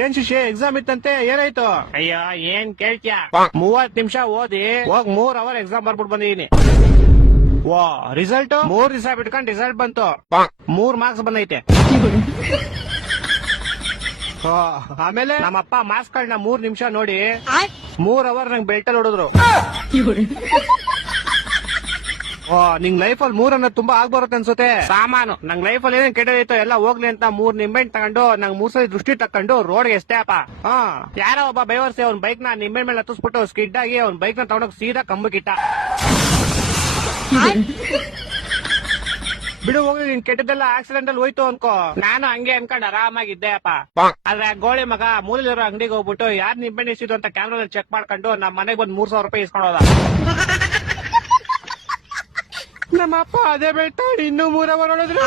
ಏನ್ ಶಿಷ್ಯ ಎಕ್ಸಾಮ್ ಇತ್ತಂತೆ ಏನಾಯ್ತು? ಅಯ್ಯೋ ಏನ್ ಕೇಳ್ತ್ಯಾ, 30 ನಿಮಿಷ ಓದಿ ಹೋಗ್ 3 ಅವರ್ ಎಕ್ಸಾಮ್ ಬರ್ಬಿಟ್ಟು ಬಂದಿದೀನಿ. ವಾ ರಿಸಲ್ಟ್ 3 ದಿವಸ ಬಿಟ್ಕೊಂಡ್ ರಿಸಲ್ಟ್ ಬಂತು, 3 ಮಾರ್ಕ್ಸ್ ಬಂದೈತೆ. ಆಮೇಲೆ ನಮ್ಮಪ್ಪ ಮಾರ್ಕ್ಸ್ ಗಳನ್ನ 3 ನಿಮಿಷ ನೋಡಿ 3 ಅವರ್ ನಂಗೆ ಬೆಲ್ಟಲ್ಲಿ ಹೊಡೆದ್ರು. ನಿಂಗ್ ಲೈಫ್ ಅಲ್ಲಿ 3 ಅನ್ನೋದು ತುಂಬಾ ಆಗ್ಬರುತ್ತೆ ಅನ್ಸುತ್ತೆ. ಸಾಮಾನು ನಂಗ್ ಲೈಫ್ ಅಲ್ಲಿ ಏನೇನ್ ಕೆಟ್ಟದೈತೋ ಎಲ್ಲ ಹೋಗ್ಲಿ ಅಂತ 3 ನಿಂಬೆಹಣ್ಣು ತಗೊಂಡು ನಂಗ್ 3 ಸಲ ದೃಷ್ಟಿ ತಕೊಂಡು ರೋಡ್ಗೆ ಎಷ್ಟೇ ಅಪ್ಪ. ಯಾರೋ ಒಬ್ಬ ಬೈವರ್ಸಿ ಅವ್ನ ಬೈಕ್ ನ ನಿಂಬೆಹಣ್ಣು ಮೇಲೆ ಹತ್ತಿಸ್ಬಿಟ್ಟು ಸ್ಕಿಡ್ ಆಗಿ ಅವ್ನ ಬೈಕ್ ನ ತಗೊಂಡೋಗಿ ಸೀದಾ ಕಂಬಕ್ಕಿಟ್ಟ. ಬಿಡು ಹೋಗಿ ನಿನ್ ಕೆಟ್ಟದೆಲ್ಲ ಆಕ್ಸಿಡೆಂಟ್ ಅಲ್ಲಿ ಹೋಯ್ತು ಅನ್ಕೋ. ನಾನು ಹಂಗೆ ಅನ್ಕೊಂಡ್ ಆರಾಮಾಗಿದ್ದೆ ಅಪ್ಪ. ಆದ್ರೆ ಆ ಗೋಳಿ ಮಗ ಮೂಲಲಿರೋ ಅಂಗಡಿಗೆ ಹೋಗ್ಬಿಟ್ಟು ಯಾರ್ ನಿಂಬೆಹಣ್ಣು ಇಸಿದ್ರು ಅಂತ ಕ್ಯಾಮ್ರಾ ಚೆಕ್ ಮಾಡ್ಕೊಂಡು ನಮ್ ಮನೆಗ್ ಬಂದ್ 3,000 ರೂಪಾಯಿ ಇಸ್ಕೊಂಡೋದ. ನಮ್ಮಪ್ಪ ಅದೇ ಬೆಳ್ತ ಇನ್ನೂ 3 ಅವರ್ ಹೊಡೆದ್ರು.